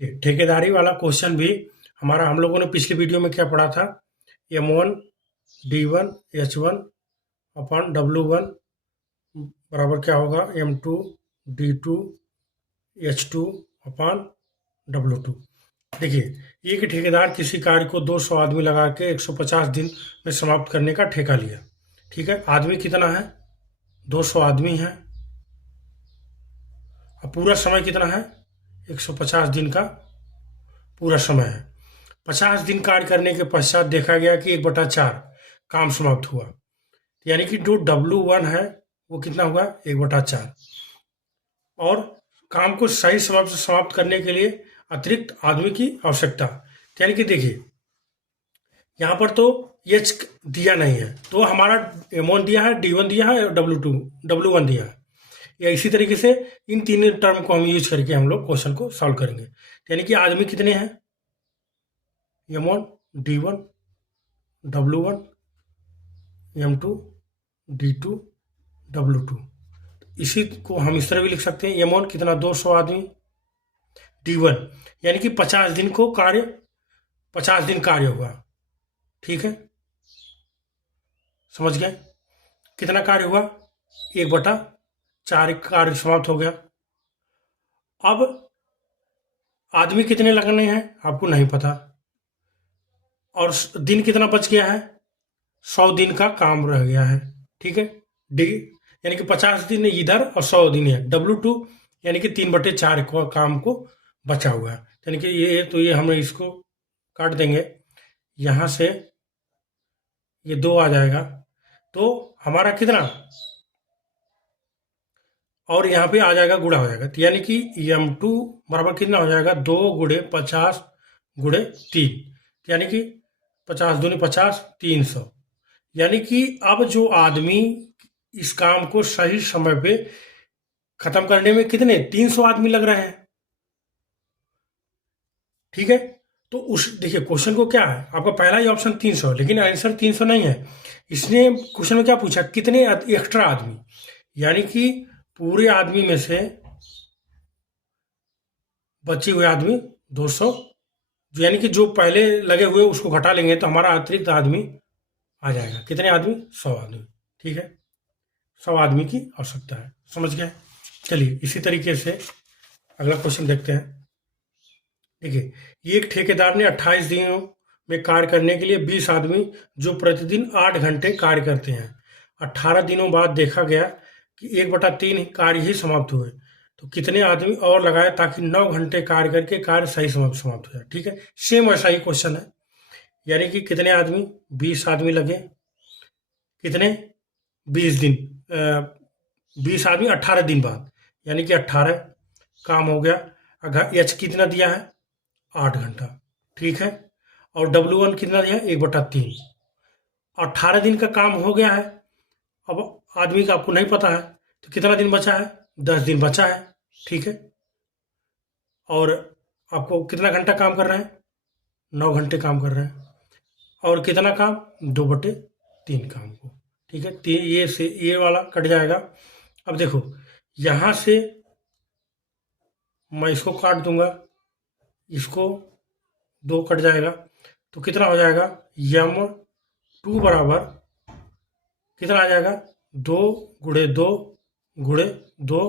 ये ठेकेदारी वाला क्वेश्चन भी हमारा हम लोगों ने पिछली वीडियो में क्या पढ़ा था। M1 D1 H1 upon W1 बराबर क्या होगा M2 D2 H2 upon W2। देखिए एक ठेकेदार किसी कार्य को 200 आदमी लगा के 150 दिन में समाप्त करने का ठेका लिया। ठीक है, आदमी कितना है? 200 आदमी है। अब पूरा समय कितना है? 150 दिन का पूरा समय है। 50 दिन कार्य करने के पश्चात देखा गया कि 1/4 काम समाप्त हुआ, यानी कि जो W1 है वो कितना हुआ? 1/4। और काम को सही समय से समाप्त करने के लिए अतिरिक्त आदमी की आवश्यकता। यानी कि देखिए यहाँ पर तो एच दिया नहीं है, तो हमारा M1 दिया है, D1 दिया है और W1 दिया है। या इसी तरीके से इन तीन टर्म को हम यूज करके हम लोग क्वेश्चन को सॉल्व करेंगे। यानी कि आदमी कितने हैं? M1 D1 W1 M2 D2 W2। इसी को हम इस तरह भी लिख सकते हैं, M1 कितना? 200 आदमी। D1 यानी कि 50 दिन को कार्य 50 दिन कार्य हुआ। ठीक है, समझ गए? कितना कार्य हुआ? 1/4 कार्य समाप्त हो गया। अब आदमी कितने लगने हैं आपको नहीं पता, और दिन कितना बच गया है? 100 दिन का काम रह गया है। ठीक है, डी यानी कि 50 दिन इधर और 100 दिन है। W2 यानी कि 3/4 को काम को बचा हुआ है। यानी कि ये हम इसको काट देंगे, यहाँ से ये 2 आ जाएगा, तो हमारा कितना? और यहाँ पे आ जाएगा, गुणा हो जाएगा। तो यानी कि M2 बराबर कितना हो जाएगा? 2 गुणे 50 गुणे 3, यानी कि 50 दूनी 50 300। यानी कि अब जो आदमी इस काम को सही समय पे खत्म करने में कितने? 300 आदमी लग रहे हैं। ठीक है, तो उस देखिए क्वेश्चन को क्या है, आपका पहला ही ऑप्शन 300, लेकिन आंसर 300 नहीं है। इसने क्वेश्चन में क्या पूछा? कितने एक्स्ट्रा आदमी, यानी कि पूरे आदमी में से बचे हुए आदमी 200, यानी कि जो पहले लगे हुए उसको घटा लेंगे तो हमारा अतिरिक्त आदमी आ जाएगा। कितने आदमी? 100 आदमी। ठीक है, 100 आदमी की आवश्यकता है। समझ गए? चलिए इसी तरीके से अगला क्वेश्चन देखते हैं। देखिए एक ठेकेदार ने 28 दिनों में कार्य करने के लिए 20 आदमी जो प्रतिदिन 8 घंटे कार्य करते हैं। 18 दिनों बाद देखा गया कि 1/3 कार्य ही समाप्त हुए, तो कितने आदमी और लगाए ताकि 9 घंटे कार्य करके कार्य सही समाप्त हो जाए। ठीक है, सेम वैसा ही क्वेश्चन है। यानी कि कितने आदमी? 20 आदमी लगे। कितने? 20 दिन 20 आदमी 18 दिन बाद, यानी कि 18 काम हो गया। अगर एच कितना दिया है? 8 घंटा। ठीक है, और W1 कितना दिया है? 1/3। 18 दिन का काम हो गया है। अब आदमी का आपको नहीं पता है, तो कितना दिन बचा है? 10 दिन बचा है। ठीक है, और आपको कितना घंटा काम कर रहे हैं? 9 घंटे काम कर रहे हैं। और कितना काम? 2/3 काम को। ठीक है, ये से ये वाला कट जाएगा। अब देखो यहाँ से मैं इसको काट दूंगा, इसको 2 कट जाएगा, तो कितना हो जाएगा? M2 बराबर कितना आ जाएगा? 2 गुणे 2 गुणे 2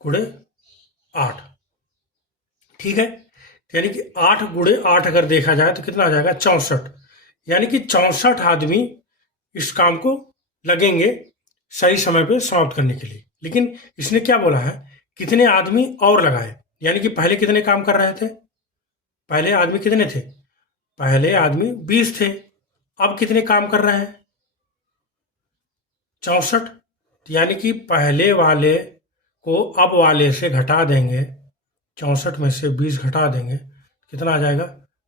गुणे 8। ठीक है, यानी कि 8 गुणे 8 अगर देखा जाए तो कितना आ जाएगा? 64। यानी कि 64 आदमी इस काम को लगेंगे सही समय पे समाप्त करने के लिए। लेकिन इसने क्या बोला है? कितने आदमी और लगाए, यानी कि पहले कितने काम कर रहे थे? पहले आदमी कितने थे? पहले आदमी 20 थे। अब कितने काम कर रहे हैं? 64। यानी कि पहले वाले को अब वाले से घटा देंगे, 64 में से 20 घटा देंगे, कितना आ जाएगा?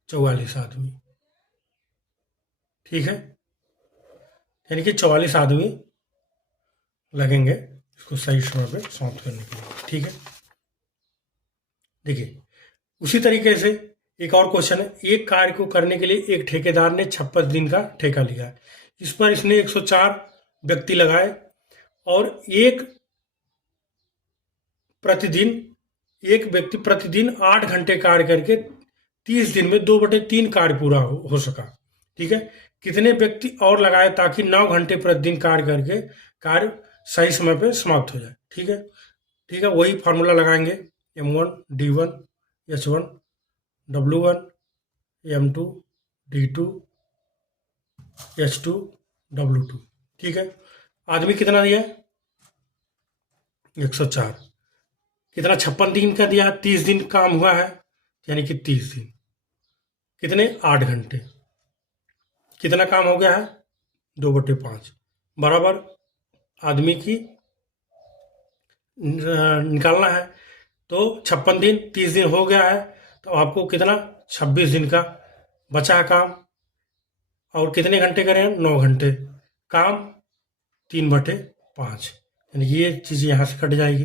44 आदमी। ठीक है, यानी कि 44 आदमी लगेंगे इसको सही समय पे समाप्त करने के लिए। ठीक है, देखिए उसी तरीके से एक और क्वेश्चन है। एक कार्य को करने के लिए एक ठेकेदार ने 56 दिन का ठेका लिया। इस पर इसने 104 व्यक्ति लगाए और एक प्रतिदिन एक व्यक्ति प्रतिदिन 8 घंटे कार्य करके 30 दिन में 2/3 कार्य पूरा हो सका। ठीक है, कितने व्यक्ति और लगाए ताकि 9 घंटे प्रतिदिन कार्य करके कार्य सही समय पे समाप्त हो जाए। ठीक है, ठीक है, वही फार्मूला लगाएंगे, M1 D1 H1 W1 M2 D2 H2 W2। ठीक है, आदमी कितना दिया? 104। कितना? 56 दिन का दिया, 30 दिन काम हुआ है, यानी कि 30 दिन। कितने? 8 घंटे। कितना काम हो गया है? 2/5 बराबर आदमी की निकालना है। तो 56 दिन 30 दिन हो गया है, तो आपको कितना? 26 दिन का बचा है काम। और कितने घंटे करें? 9 घंटे काम, 3/5, यानी ये चीज़ यहाँ से कट जाएगी।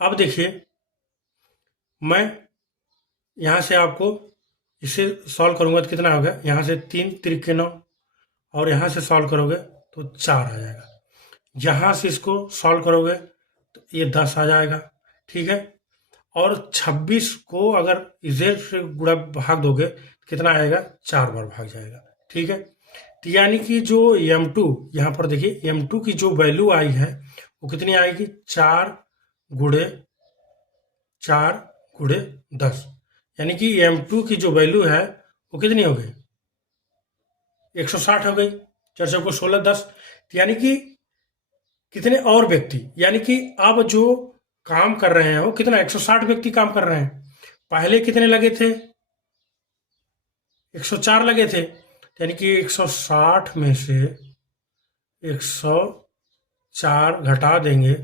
अब देखिए, मैं यहाँ से आपको इसे सॉल्व करूँगा तो कितना हो गया? यहाँ से 3 त्रिक 9, और यहाँ से सॉल्व करोगे तो 4 आ जाएगा। यहाँ से इसको सॉल्व करोगे तो ये 10 आ जाएगा। ठीक है, और 26 को अगर इधर से गुणा भाग दोगे तो कितना आएगा? 4 बार भाग जाएगा। ठीक है, तो यानी कि जो M2 यहाँ पर देखिए, M2 की जो वैल्यू आई है वो कितनी आएगी? 4 गुणे 10, यानी कि M2 की जो वैल्यू है वो कितनी हो गई? 160 हो गई। 4 चौको 16 10, यानी कि कितने और व्यक्ति, यानी कि अब जो काम कर रहे हैं वो कितना? 160 व्यक्ति काम कर रहे हैं। पहले कितने लगे थे? 104 लगे थे, यानी कि 160 में से 104 घटा देंगे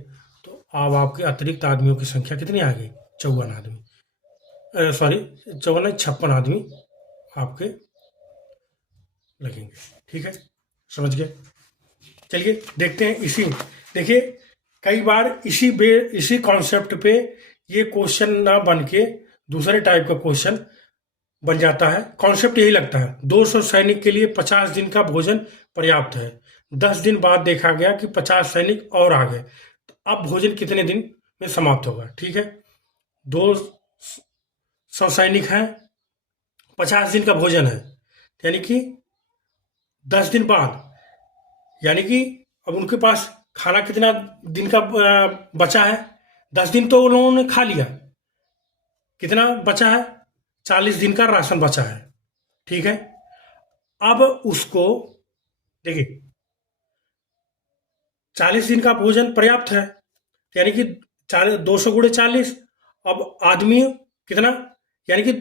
तो अब आपके अतिरिक्त आदमियों की संख्या कितनी आ गई? 54 आदमी, सॉरी 54 नहीं, 56 आदमी आपके लगेंगे। ठीक है, समझ गए? चलिए देखते हैं। देखिए, कई बार इसी कॉन्सेप्ट पे ये क्वेश्चन ना बन के दूसरे टाइप का क्वेश्चन बन जाता है। कॉन्सेप्ट यही लगता है, 200 सैनिक के लिए 50 दिन का भोजन पर्याप्त है। 10 दिन बाद देखा गया कि 50 सैनिक और आ गए, तो अब भोजन कितने दिन में समाप्त होगा? ठीक है, 200 सैनिक हैं, 50 दिन का भोजन है, यानी कि 10 दिन बाद, यानी कि अब उनके पास खाना कितना दिन का बचा है? 10 दिन तो उन लोगों ने खा लिया। कितना बचा है? 40 दिन का राशन बचा है। ठीक है, अब उसको देखिए, 40 दिन का भोजन पर्याप्त है, यानी कि 200 गुणे 40। अब आदमी कितना, यानी कि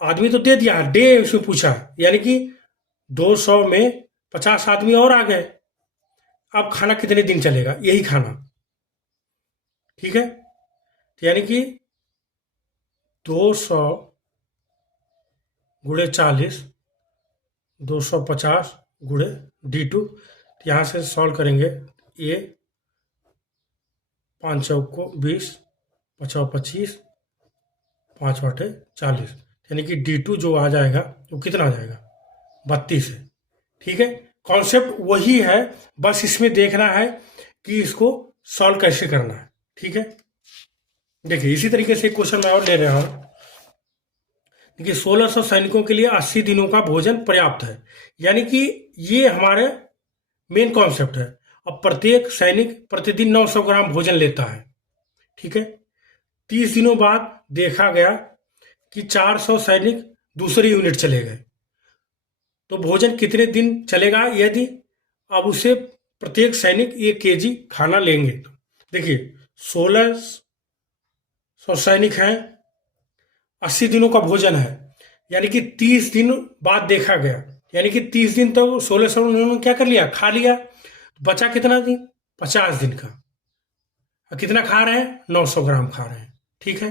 आदमी तो दे दिया है, डे उसमें पूछा, यानी कि 200 में 50 आदमी और आ गए। अब खाना कितने दिन चलेगा? यही खाना। ठीक है, तो यानी कि 200 गुणे 40, 250 गुणे D2, तो यहाँ से सॉल्व करेंगे। ये 5 चौको 20, 5 25, 5/40, यानी कि D2 जो आ जाएगा वो कितना आ जाएगा? 32 है। ठीक है, कॉन्सेप्ट वही है, बस इसमें देखना है कि इसको सॉल्व कैसे करना है। ठीक है, देखिए इसी तरीके से क्वेश्चन मैं और ले रहा हूं। देखिए, 1600 सैनिकों के लिए 80 दिनों का भोजन पर्याप्त है, यानी कि ये हमारे मेन कॉन्सेप्ट है। अब प्रत्येक सैनिक प्रतिदिन 900 ग्राम भोजन लेता है। ठीक है, 30 दिनों बाद देखा गया कि 400 सैनिक दूसरी यूनिट चले गए, तो भोजन कितने दिन चलेगा? यदि अब उसे प्रत्येक सैनिक 1 केजी खाना लेंगे तो देखिए, 1600 सैनिक हैं, 80 दिनों का भोजन है, यानी कि 30 दिन बाद देखा गया, यानी कि 30 दिन तो 1600 उन्होंने क्या कर लिया? खा लिया। बचा कितना दिन? 50 दिन का। कितना खा रहे हैं? 900 ग्राम खा रहे हैं। ठीक है,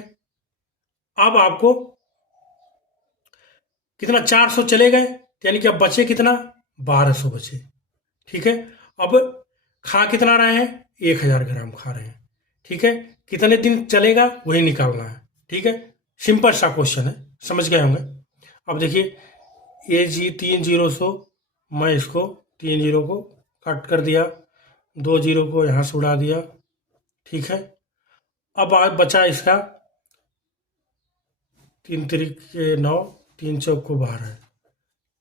अब आपको कितना? 400 चले गए, यानी कि अब बचे कितना? 1200 बचे। ठीक है, अब खा कितना रहे हैं? 1000 ग्राम खा रहे हैं। ठीक है, कितने दिन चलेगा वही निकालना है। ठीक है, सिंपल सा क्वेश्चन है, समझ गए होंगे। अब देखिए, ये 3 जीरो सो, मैं इसको 3 जीरो को कट कर दिया, 2 जीरो को यहाँ से उड़ा दिया। ठीक है, अब आज बचा इसका 3 तिरिक 9, 3 चौक को 12,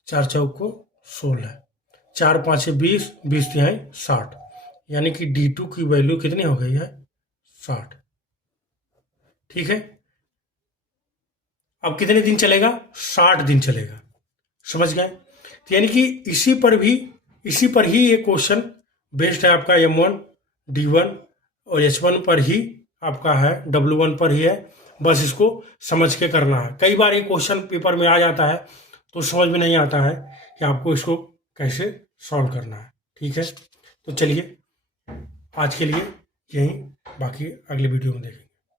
4 चौक को 16, 4 5 20, 20 तिहाई 60, यानी कि D2 की वैल्यू कितनी हो गई है? 60। ठीक है, अब कितने दिन चलेगा? 60 दिन चलेगा। समझ गए? तो यानी कि इसी पर ही ये क्वेश्चन बेस्ड है आपका। M1, D1 और H1 पर ही आपका है, W1 पर ही है। बस इसको समझ के करना है। कई बार ये क्वेश्चन पेपर में आ जाता है तो समझ में नहीं आता है कि आपको इसको कैसे सॉल्व करना है। ठीक है, तो चलिए आज के लिए यहीं, बाकी अगले वीडियो में देखेंगे।